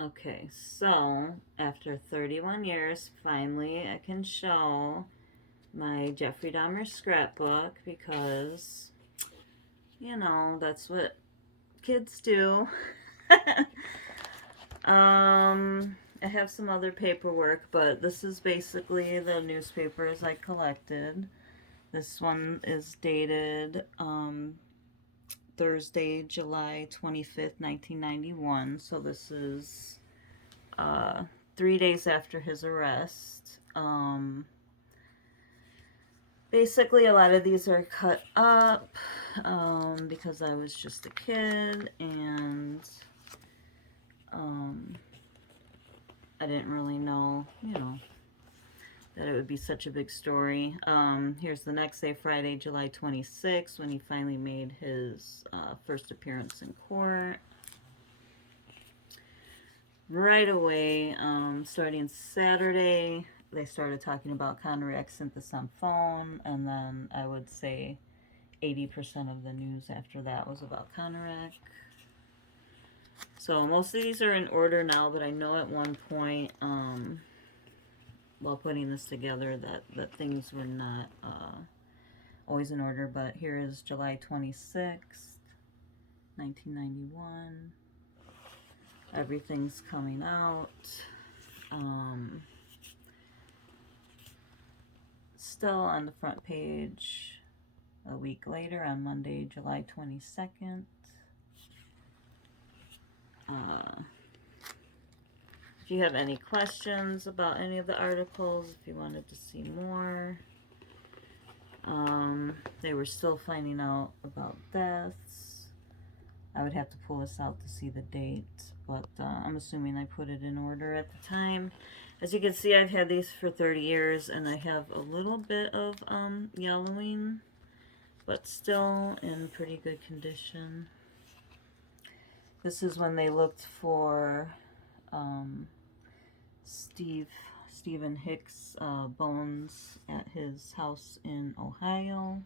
Okay, so after 31 years, finally I can show my Jeffrey Dahmer scrapbook because, that's what kids do. I have some other paperwork, but this is basically the newspapers I collected. This one is dated Thursday, July 25th, 1991. So this is uh, 3 days after his arrest. Basically, a lot of these are cut up because I was just a kid and um, I didn't really know, that it would be such a big story. Here's the next day, Friday, July 26th, when he finally made his first appearance in court. Right away, starting Saturday, they started talking about Conrack Syntheson phone, and then I would say 80% of the news after that was about Conrack. So most of these are in order now, but I know at one point, while putting this together, that things were not always in order. But here is July 26th, 1991. Everything's coming out. Um, Still on the front page a week later on Monday, July 22nd. If you have any questions about any of the articles, if you wanted to see more, they were still finding out about deaths. I would have to pull this out to see the date, but I'm assuming I put it in order at the time. As you can see, I've had these for 30 years, and I have a little bit of yellowing, but still in pretty good condition. This is when they looked for Stephen Hicks' bones at his house in Ohio.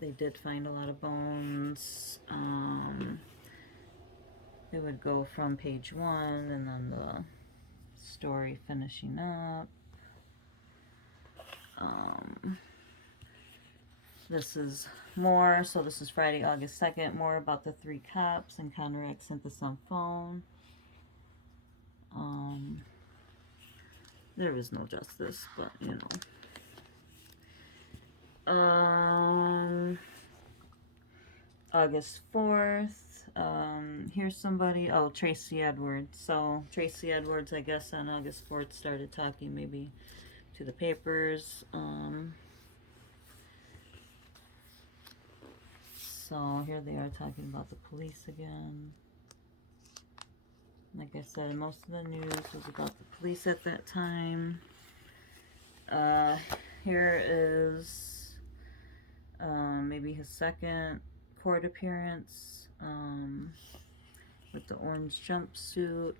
They did find a lot of bones. It would go from page 1 and then the story finishing up. This is more. So this is Friday, August 2nd. More about the 3 cops and Conrack Syntheson phone. There is no justice, but August 4th. Here's somebody. Oh, Tracy Edwards. So Tracy Edwards, I guess, on August 4th started talking maybe to the papers. So here they are talking about the police again. Like I said, most of the news was about the police at that time. Here is maybe his second court appearance with the orange jumpsuit.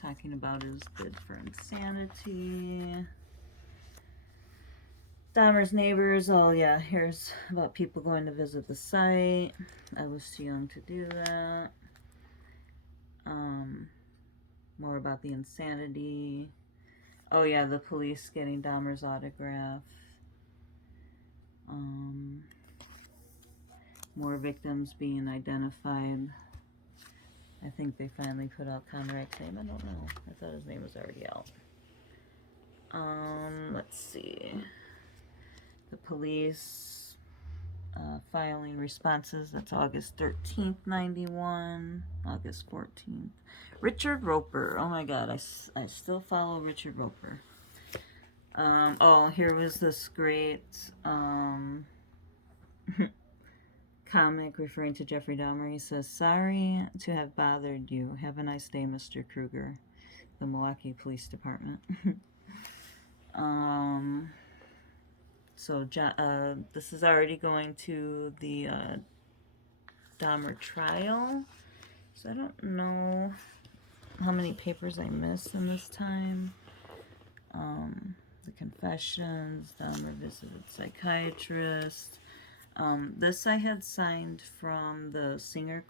Talking about his bid for insanity. Dahmer's neighbors. Oh yeah, here's about people going to visit the site. I was too young to do that. More about the insanity. Oh yeah, the police getting Dahmer's autograph. More victims being identified. I think they finally put out Conrack's name. I don't know. I thought his name was already out. Let's see. The police filing responses. That's August 13th, 91. August 14th. Richard Roper. Oh my god, I still follow Richard Roper. Oh, here was this great comic referring to Jeffrey Dahmer. He says, "Sorry to have bothered you. Have a nice day, Mr. Kruger." The Milwaukee Police Department. So this is already going to the Dahmer trial. So I don't know how many papers I missed in this time. The Confessions, Dahmer visited psychiatrist. This I had signed from the Singer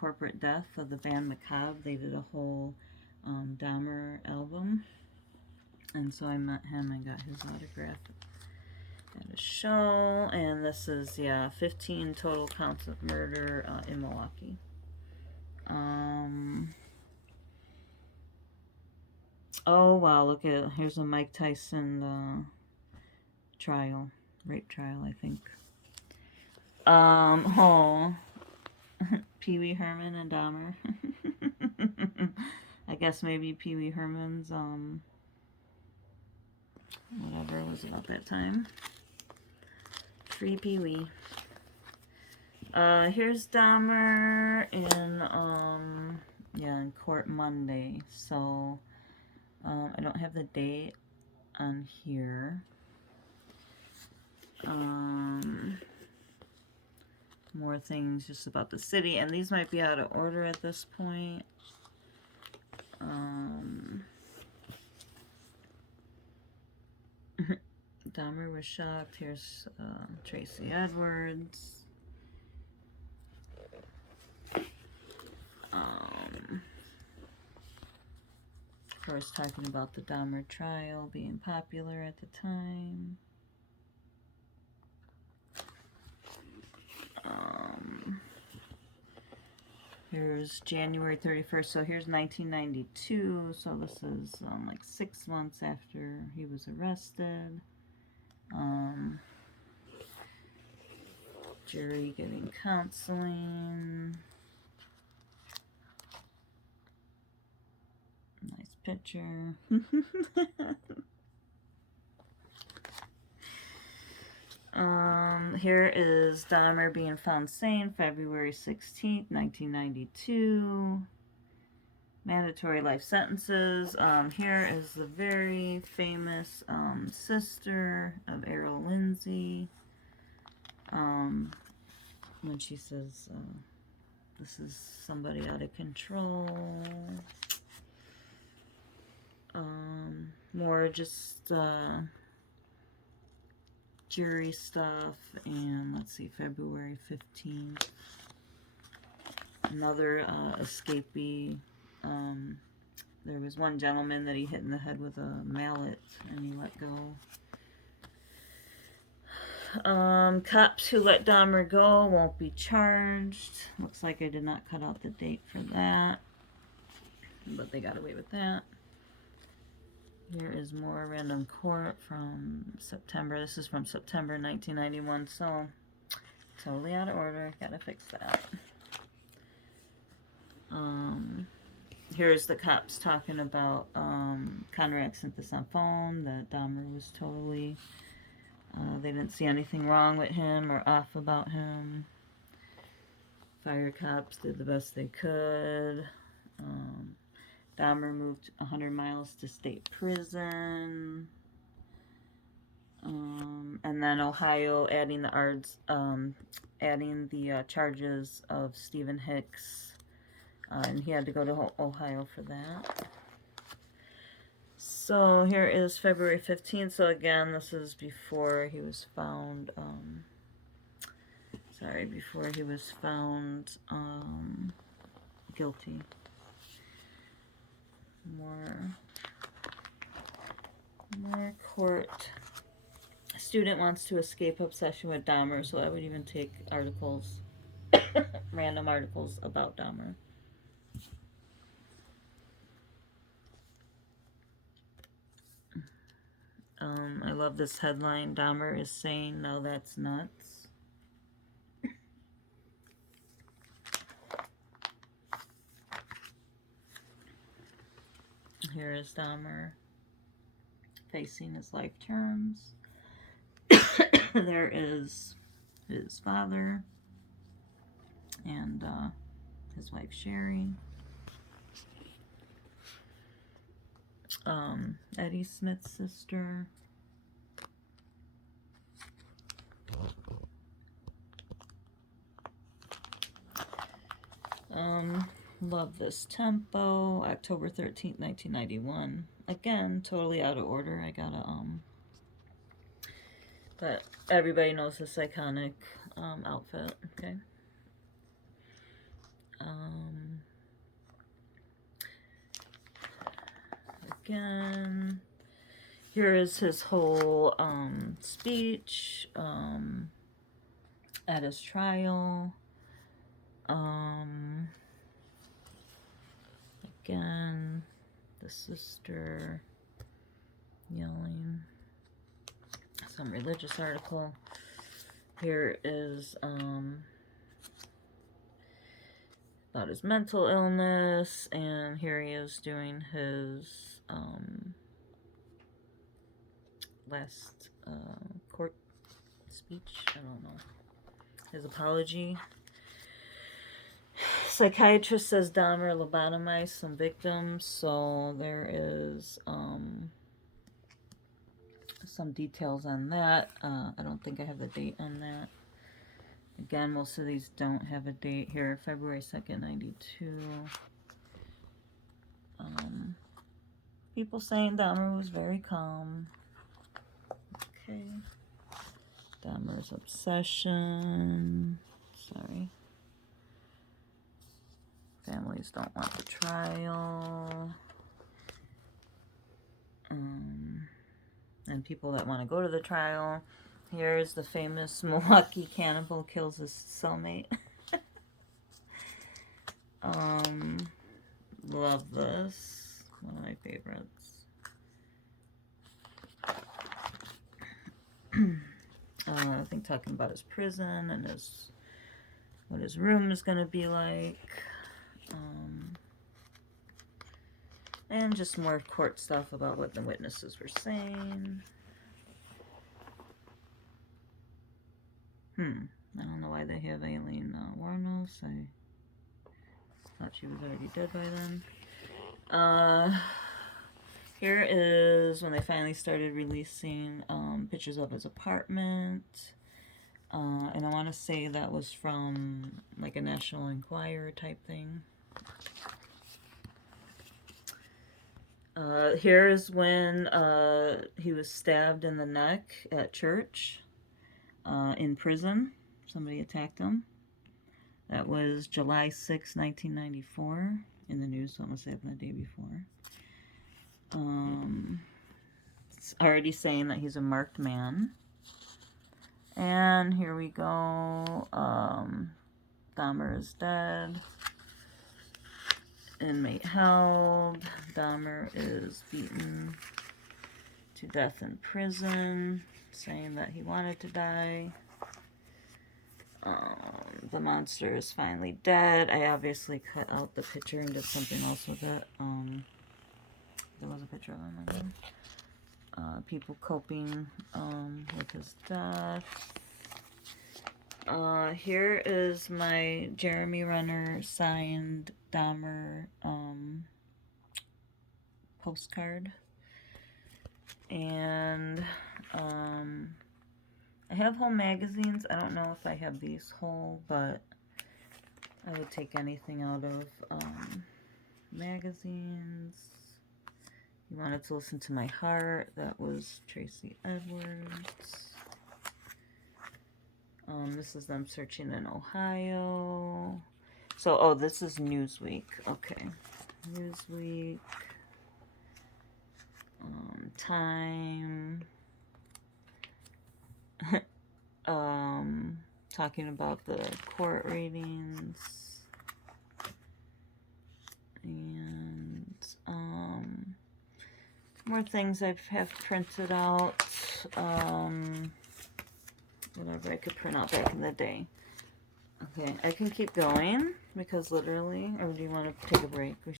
Corporate Death of the band Macabre. They did a whole Dahmer album. And so I met him and got his autograph at a show. And this is, yeah, 15 total counts of murder in Milwaukee. Oh, wow, look at, here's a Mike Tyson trial. Rape trial, I think. Oh, Pee Wee Herman and Dahmer. I guess maybe Pee Wee Herman's, whatever was about that time. Free Pee Wee. Here's Dahmer in, yeah, in court Monday. So, I don't have the date on here. More things just about the city, and these might be out of order at this point. Dahmer was shocked. Here's Tracy Edwards. Of course, talking about the Dahmer trial being popular at the time. Here's January 31st, so here's 1992, so this is like 6 months after he was arrested. Jury getting counseling. Nice picture. Here is Dahmer being found sane, February 16th, 1992. Mandatory life sentences. Here is the very famous sister of Errol Lindsay. When she says, this is somebody out of control. More just jury stuff, and let's see, February 15th. Another escapee. There was one gentleman that he hit in the head with a mallet and he let go. Cops who let Dahmer go won't be charged. Looks like I did not cut out the date for that, but they got away with that. Here is more random court from September. This is from September 1991, so totally out of order. Gotta fix that. Here's the cops talking about Conrad sent this on phone, that Dahmer was totally, they didn't see anything wrong with him or off about him. Fire cops did the best they could. Dahmer moved 100 miles to state prison. And then Ohio adding the charges of Stephen Hicks. And he had to go to Ohio for that. So here is February 15th. So again, this is before he was found, before he was found guilty. More court. Student wants to escape obsession with Dahmer, so I would even take articles, random articles about Dahmer. I love this headline. Dahmer is saying, "Now that's nuts." Here is Dahmer facing his life terms. There is his father and his wife Sherry. Eddie Smith's sister. Love this tempo. October 13th, 1991. Again, totally out of order. I gotta But everybody knows this iconic outfit, okay? Again, here is his whole speech at his trial. Again, the sister yelling. Some religious article. Here is about his mental illness, and here he is doing his last court speech. I don't know. His apology. Psychiatrist says Dahmer lobotomized some victims, so there is some details on that. I don't think I have the date on that. Again, most of these don't have a date here. February 2nd, 92. People saying Dahmer was very calm. Okay. Dahmer's obsession. Sorry. Families don't want the trial. And people that want to go to the trial. Here's the famous Milwaukee cannibal kills his cellmate. Love this. One of my favorites. I think talking about his prison and what his room is going to be like. And just more court stuff about what the witnesses were saying. I don't know why they have Aileen Wuornos. I thought she was already dead by then. Here is when they finally started releasing pictures of his apartment. And I want to say that was from like a National Enquirer type thing. Here is when he was stabbed in the neck at church, in prison. Somebody attacked him. That was July 6, 1994, in the news, so I'm going to say it the day before. It's already saying that he's a marked man. And here we go. Dahmer is dead. Inmate held. Dahmer is beaten to death in prison, saying that he wanted to die. The monster is finally dead. I obviously cut out the picture and did something else with it. There was a picture of him again. People coping with his death. Here is my Jeremy Renner signed Dahmer postcard. And I have whole magazines. I don't know if I have these whole, but I would take anything out of magazines. You wanted to listen to my heart. That was Tracy Edwards. This is them searching in Ohio. So, oh, this is Newsweek. Okay. Newsweek. Time. Talking about the court ratings. And, more things I have printed out. Whatever I could print out back in the day. Okay, I can keep going because literally, or do you want to take a break?